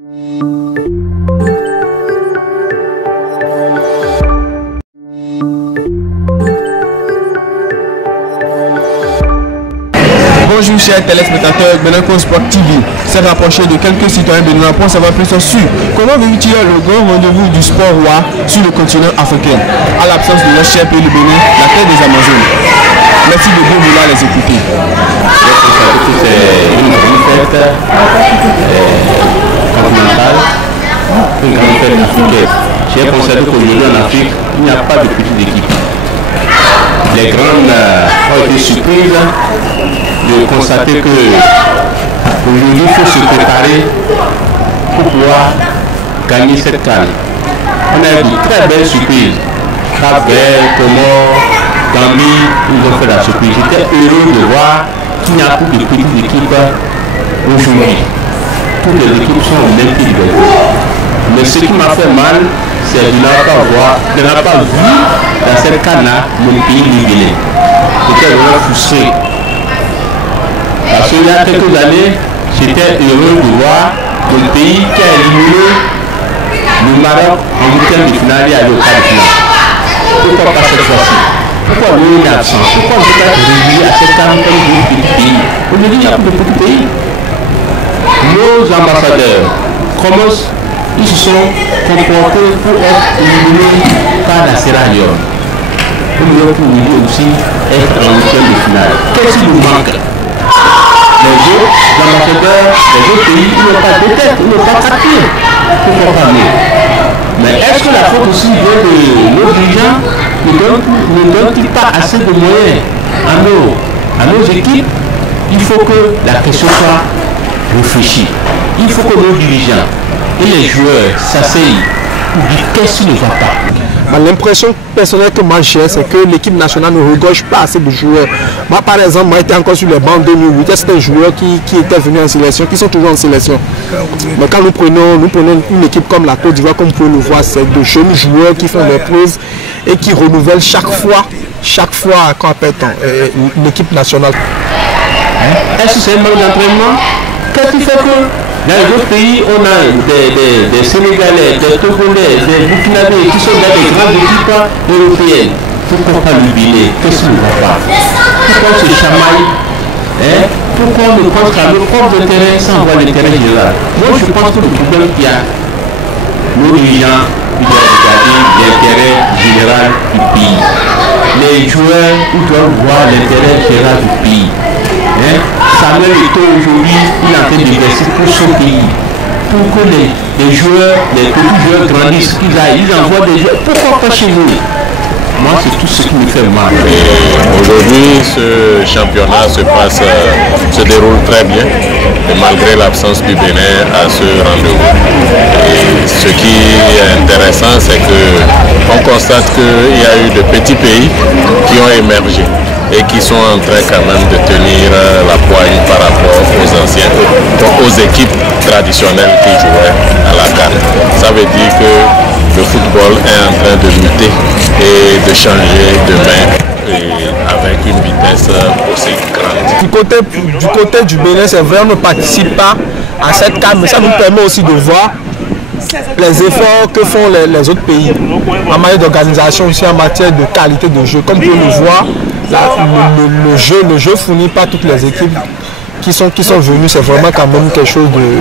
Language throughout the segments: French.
Bonjour chers téléspectateurs, Benin Sport TV s'est rapproché de quelques citoyens béninois pour savoir plus sur comment vivent-ils le grand rendez-vous du sport roi sur le continent africain, à l'absence de leur cher pays le Bénin, la terre des Amazones. Merci de bien vouloir les écouter. C'est une grande fête continentale, une grande fête africaine. J'ai constaté qu'aujourd'hui en Afrique, il n'y a pas de petites équipes. Les grandes ont été surprises de constater que aujourd'hui il faut se préparer pour pouvoir gagner cette CAN. On a eu de très belles surprises. Cap-Vert, Comores, Gambie, ils ont fait la surprise. J'étais heureux de voir qu'il n'y a plus de petites équipes aujourd'hui. Toutes les équipes sont au même pied d'égalité. Mais ce qui m'a fait mal, c'est de n'avoir pas vu dans cette CAN-là mon pays libéré. J'étais vraiment frustré. Parce qu'il y a quelques années, j'étais heureux de voir mon pays qui a éliminé le Maroc en huitième de finale et aller au quart de finale. Pourquoi pas cette fois-ci? Pourquoi nous est absent? Pourquoi on ne peut pas réguler à cette CAN comme d'autres petits pays? Aujourd'hui, il n'y a plus de petits pays. Nos ambassadeurs, comment ils se sont comportés pour être éliminés par la Sierra Leone. Nous devons aussi être en huitième de finale. Qu'est-ce qui nous manque? Les autres ambassadeurs, les autres pays, ils n'ont pas de tête, ils n'ont pas quatre pieds. Pourquoi pas nous? Mais est-ce que la faute aussi vient de nos dirigeants? Ne donnent-ils pas assez de moyens à nos équipes? Il faut que la question soit réfléchie. Il faut que nos dirigeants et les joueurs s'asseyent pour dire qu'est-ce qui ne va pas. L'impression personnelle que moi j'ai, c'est que l'équipe nationale ne regorge pas assez de joueurs. Moi par exemple, moi j'étais encore sur les bancs en 2008, c'était des joueurs qui étaient venus en sélection, qui sont toujours en sélection. Mais quand nous prenons une équipe comme la Côte d'Ivoire, comme vous pouvez le voir, c'est de jeunes joueurs qui font des preuves et qui renouvellent chaque fois quand on l'équipe nationale. Est-ce que c'est un manque d'entraînement? Qu'est-ce qui fait que dans les autres pays, on a des Sénégalais, des Togolais, des Burkinabés qui sont dans des grandes équipes européennes? Pourquoi pas le Bénin? Qu'est-ce qui ne va pas? Pourquoi on se chamaille? Pourquoi on ne pense qu'à nos propres intérêts sans voir l'intérêt général? Moi, je pense que le problème qu'il y a, nos dirigeants, ils doivent regarder l'intérêt général du pays. Les joueurs, ils doivent voir l'intérêt général du pays. Samuel Eto'o aujourd'hui, il est en train d'investir pour son pays. Pour que les joueurs, les petits joueurs grandissent, ils envoient des joueurs. Pourquoi pas chez nous? Moi, c'est tout ce qui me fait mal. Aujourd'hui, ce championnat se déroule très bien, et malgré l'absence du Bénin à ce rendez-vous. Et ce qui est intéressant, c'est qu'on constate qu'il y a eu de petits pays qui ont émergé et qui sont en train quand même de tenir la poigne par rapport aux anciens, aux équipes traditionnelles qui jouaient à la CAN. Ça veut dire que le football est en train de muter et de changer de main avec une vitesse aussi grande. Du côté du Bénin, c'est vrai, on ne participe pas à cette CAN, mais ça nous permet aussi de voir les efforts que font les autres pays en matière d'organisation, aussi en matière de qualité de jeu. Comme vous le voyez, le jeu fourni par toutes les équipes qui sont venues, c'est vraiment quand même quelque chose de...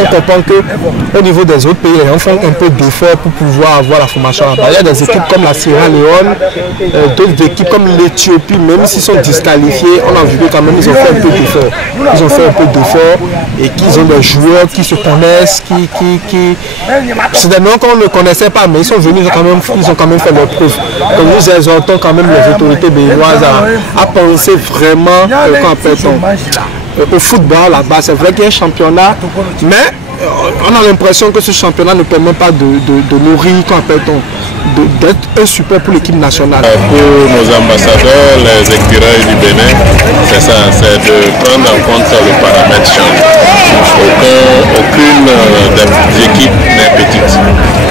On comprend qu'au niveau des autres pays, on fait un peu d'effort pour pouvoir avoir la formation là-bas. Il y a des équipes comme la Sierra Leone, d'autres équipes comme l'Éthiopie, même s'ils sont disqualifiés, on a vu que quand même ils ont fait un peu d'effort. Ils ont fait un peu d'effort et qu'ils ont des joueurs qui se connaissent, c'est des noms qu'on ne connaissait pas, mais ils sont venus, ils ont quand même fait leurs preuves. Donc nous exhortons quand même les autorités béninoises à penser vraiment au football là-bas. C'est vrai qu'il y a un championnat, mais on a l'impression que ce championnat ne permet pas de nourrir, d'être un support pour l'équipe nationale. Pour nos ambassadeurs, les écureuils du Bénin, c'est ça, c'est de prendre en compte le paramètre change. Aucune des équipes n'est petite.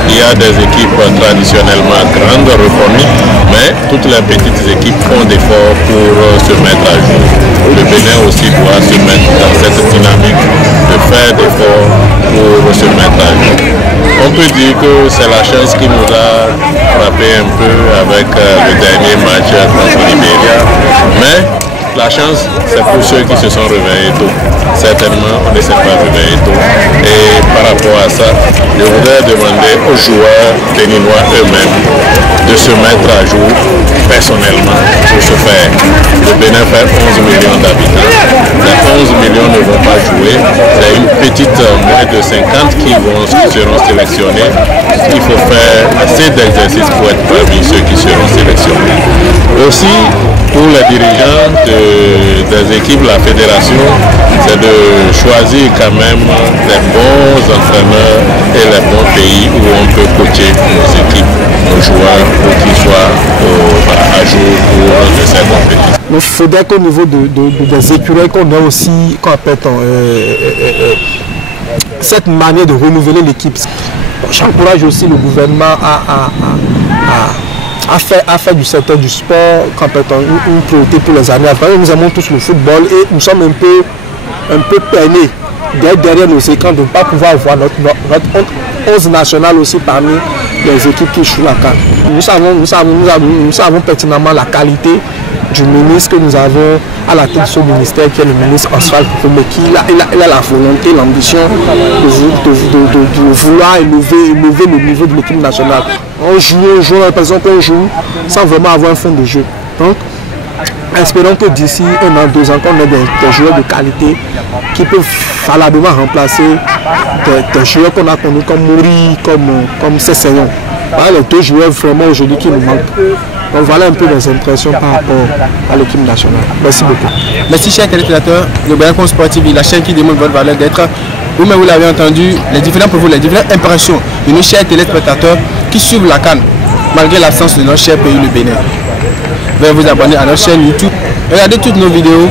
Il y a des équipes traditionnellement grandes, reconnues, mais toutes les petites équipes font d'efforts pour se mettre à jour. Le Bénin aussi doit se mettre dans cette dynamique de faire d'efforts pour se mettre peut dire que c'est la chance qui nous a frappé un peu avec le dernier match contre Libéria. Mais la chance, c'est pour ceux qui se sont réveillés tôt. Certainement, on ne s'est pas réveillé tôt. Et par rapport à ça, je voudrais demander aux joueurs béninois eux-mêmes de se mettre à jour personnellement pour se faire. Le Bénin fait 11 millions d'habitants. Les 11 millions ne vont pas jouer. C'est une petite moins de 50 qui seront sélectionnés. Il faut faire assez d'exercices pour être parmi ceux qui seront sélectionnés. Aussi, pour les dirigeants des équipes de la fédération, c'est de choisir quand même les bons entraîneurs et les bons pays où on peut coacher nos équipes, nos joueurs, pour qu'ils soient à jour pour de ces compétitions. Mais il faudrait qu'au niveau des écuries, qu'on ait aussi, cette manière de renouveler l'équipe. J'encourage aussi le gouvernement à faire du secteur du sport une priorité pour les années à venir. Nous aimons tous le football et nous sommes un peu peinés derrière nos écrans de ne pas pouvoir voir notre 11 national aussi parmi les équipes qui jouent la CAN. Nous savons pertinemment la qualité du ministre que nous avons à la tête de ce ministère, qui est le ministre Oswald Koumé, qui a la volonté, l'ambition de vouloir élever le niveau de l'équipe nationale. On joue, l'impression qu'on joue sans vraiment avoir un fond de jeu. Donc, espérons que d'ici 1 an, 2 ans, qu'on ait des joueurs de qualité qui peuvent valablement remplacer des joueurs qu'on a connus comme Mouri, comme Cesseyon. Voilà les 2 joueurs vraiment aujourd'hui qui nous manquent. Donc voilà un peu les impressions par rapport à l'équipe nationale. Merci beaucoup. Merci chers téléspectateurs de Benin Sport TV, la chaîne qui démontre votre valeur d'être. Vous-même vous l'avez entendu, les différentes impressions de nos chers téléspectateurs qui suivent la CAN malgré l'absence de notre cher pays le Bénin. Veuillez vous abonner à notre chaîne YouTube. Regardez toutes nos vidéos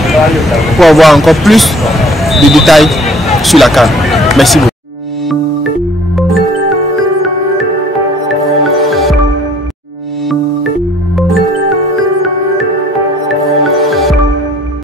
pour avoir encore plus de détails sur la CAN. Merci beaucoup.